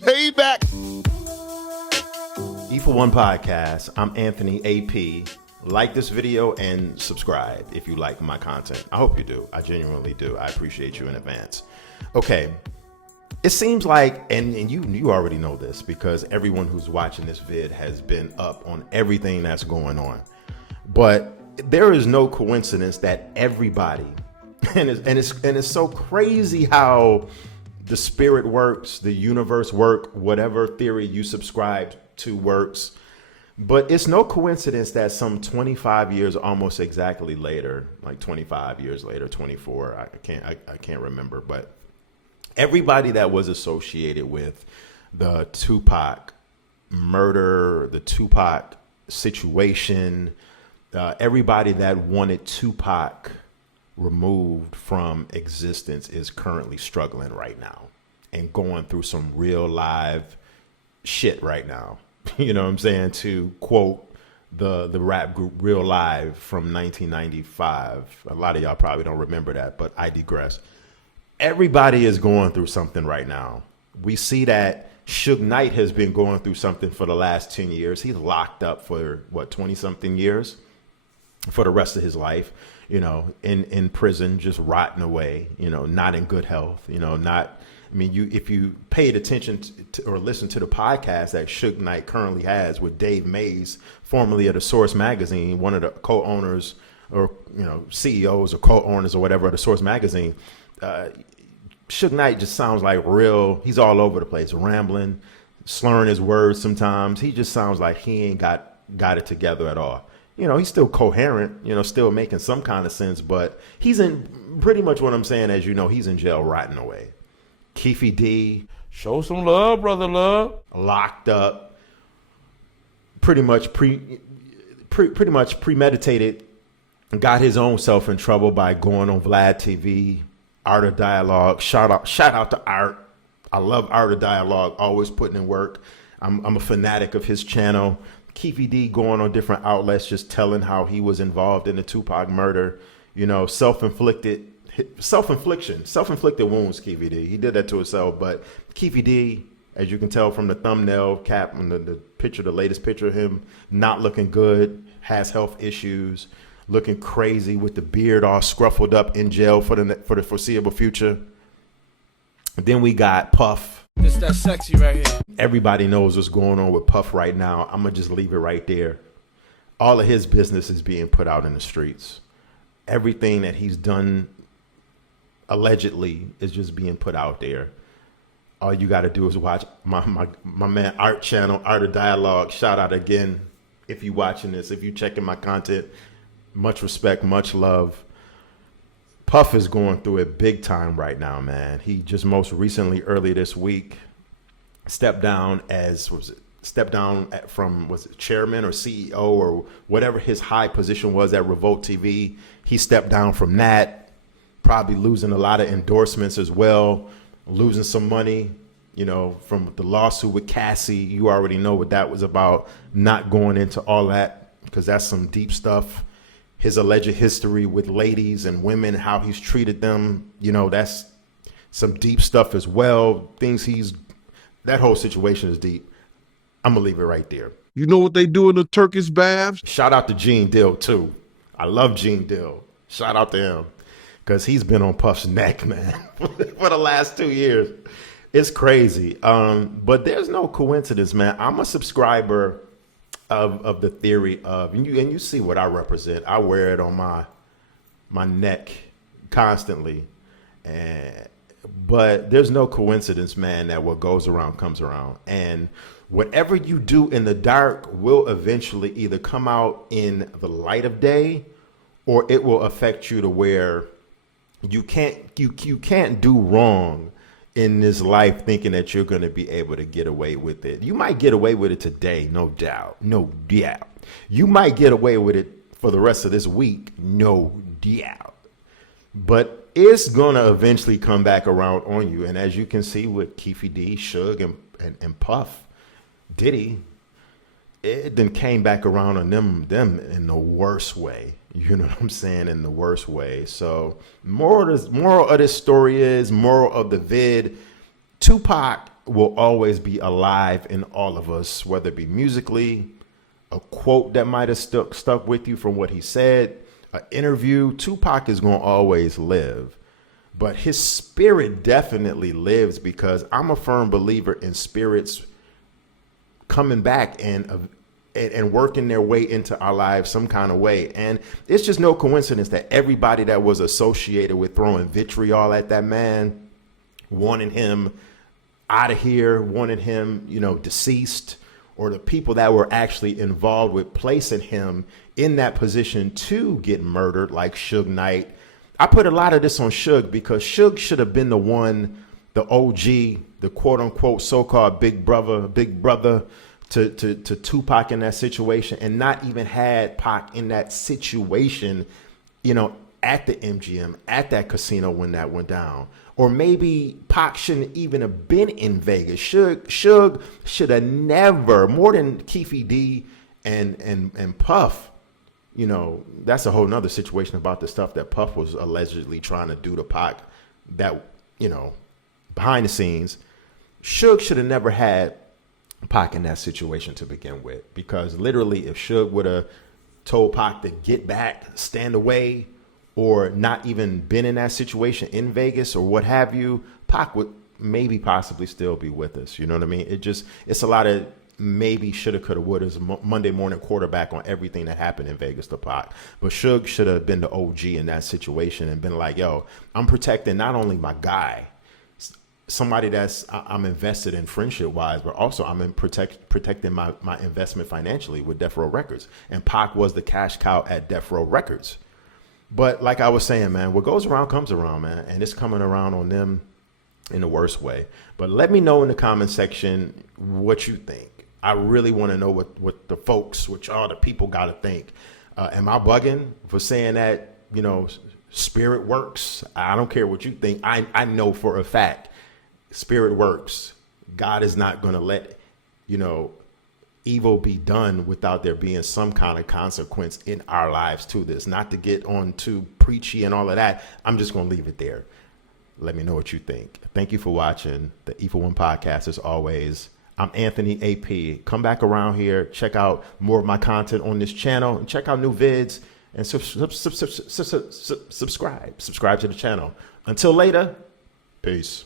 Payback. E for One Podcast. I'm Anthony AP. Like this video and subscribe if you like my content. I hope you do. I genuinely do. I appreciate you in advance. Okay. It seems like, and you already know this because everyone who's watching this vid has been up on everything that's going on. But there is no coincidence that everybody, and it's so crazy how the spirit works, the universe work, whatever theory you subscribe to works. But it's no coincidence that some 25 years, almost exactly later, like 25 years later, 24, I can't remember, but everybody that was associated with the Tupac murder, the Tupac situation, everybody that wanted Tupac removed from existence is currently struggling right now and going through some real live shit right now. You know what I'm saying? To quote the rap group Real Live from 1995. A lot of y'all probably don't remember that, but I digress. Everybody is going through something right now. We see that Suge Knight has been going through something for the last 10 years. He's locked up for 20 something years for the rest of his life, in prison, just rotting away, not in good health, if you paid attention to or listen to the podcast that Suge Knight currently has with Demise, formerly of the Source magazine, one of the co-owners or, CEOs or co-owners or whatever of the Source magazine, Suge Knight just sounds like he's all over the place, rambling, slurring his words sometimes. He just sounds like he ain't got it together at all. He's still coherent, still making some kind of sense, but he's in pretty much what I'm saying, as he's in jail rotting away. Keefe D, Show some love, brother love. locked up, pretty much premeditated, got his own self in trouble by going on Vlad TV, Art of Dialogue. Shout out to Art. I love Art of Dialogue, always putting in work. I'm a fanatic of his channel. Keefe D going on different outlets, just telling how he was involved in the Tupac murder, self-inflicted wounds. Keefe D, he did that to himself. But Keefe D, as you can tell from the thumbnail cap and the picture, the latest picture of him, not looking good, has health issues, looking crazy with the beard all scruffled up, in jail for the foreseeable future. Then we got Puff. This that sexy right here. Everybody knows what's going on with Puff right now. I'm going to just leave it right there. All of his business is being put out in the streets. Everything that he's done allegedly is just being put out there. All you got to do is watch my man Art channel, Art of Dialogue. Shout out again if you watching this, if you checking my content. Much respect, much love. Puff is going through it big time right now, man. He just most recently, early this week, stepped down from chairman or CEO or whatever his high position was at Revolt TV. He stepped down from that, probably losing a lot of endorsements as well, losing some money, from the lawsuit with Cassie. You already know what that was about. Not going into all that because that's some deep stuff. His alleged history with ladies and women, how he's treated them, that's some deep stuff as well. That whole situation is deep. I'm going to leave it right there. You know what they do in the Turkish baths? Shout out to Gene Dill, too. I love Gene Dill. Shout out to him because he's been on Puff's neck, man, for the last 2 years. It's crazy. But there's no coincidence, man. I'm a subscriber of the theory of, and you see what I represent. I wear it on my neck constantly, but there's no coincidence, man, that what goes around comes around, and whatever you do in the dark will eventually either come out in the light of day, or it will affect you to where you can't do wrong in this life thinking that you're going to be able to get away with it. You might get away with it today, no doubt. You might get away with it for the rest of this week, no doubt. But it's going to eventually come back around on you. And as you can see with Keefe D, Suge, and Puff, Diddy, it then came back around on them in the worst way. You know what I'm saying? In the worst way. So moral of this story is, moral of the vid, Tupac will always be alive in all of us, whether it be musically, a quote that might have stuck with you from what he said, an interview. Tupac is going to always live, but his spirit definitely lives, because I'm a firm believer in spirits coming back and working their way into our lives some kind of way. And it's just no coincidence that everybody that was associated with throwing vitriol at that man, wanting him out of here, wanting him, deceased, or the people that were actually involved with placing him in that position to get murdered, like Suge Knight. I put a lot of this on Suge because Suge should have been the one, the OG, the quote unquote so-called big brother to Tupac in that situation, and not even had Pac in that situation, at the MGM, at that casino when that went down. Or maybe Pac shouldn't even have been in Vegas. Suge should have never, more than Keefe D and Puff, that's a whole nother situation about the stuff that Puff was allegedly trying to do to Pac, that, behind the scenes. Suge should have never had Pac in that situation to begin with, because literally if Suge would have told Pac to get back, stand away, or not even been in that situation in Vegas or what have you, Pac would maybe possibly still be with us. You know what I mean? It's a lot of maybe, shoulda, coulda, woulda, Monday morning quarterback on everything that happened in Vegas to Pac. But Suge should have been the OG in that situation and been like, yo, I'm protecting not only my guy, somebody I'm invested in friendship wise, but also I'm in protecting my investment financially with Death Row Records. And Pac was the cash cow at Death Row Records. But like I was saying, man, what goes around comes around, man. And it's coming around on them in the worst way. But let me know in the comment section what you think. I really want to know what the folks, what y'all, the people got to think. Am I bugging for saying that, spirit works? I don't care what you think. I know for a fact spirit works. God is not going to let, evil be done without there being some kind of consequence in our lives to this. Not to get on too preachy and all of that. I'm just going to leave it there. Let me know what you think. Thank you for watching the E for One podcast. As always, I'm Anthony AP. Come back around here. Check out more of my content on this channel and check out new vids and subscribe to the channel. Until later, peace.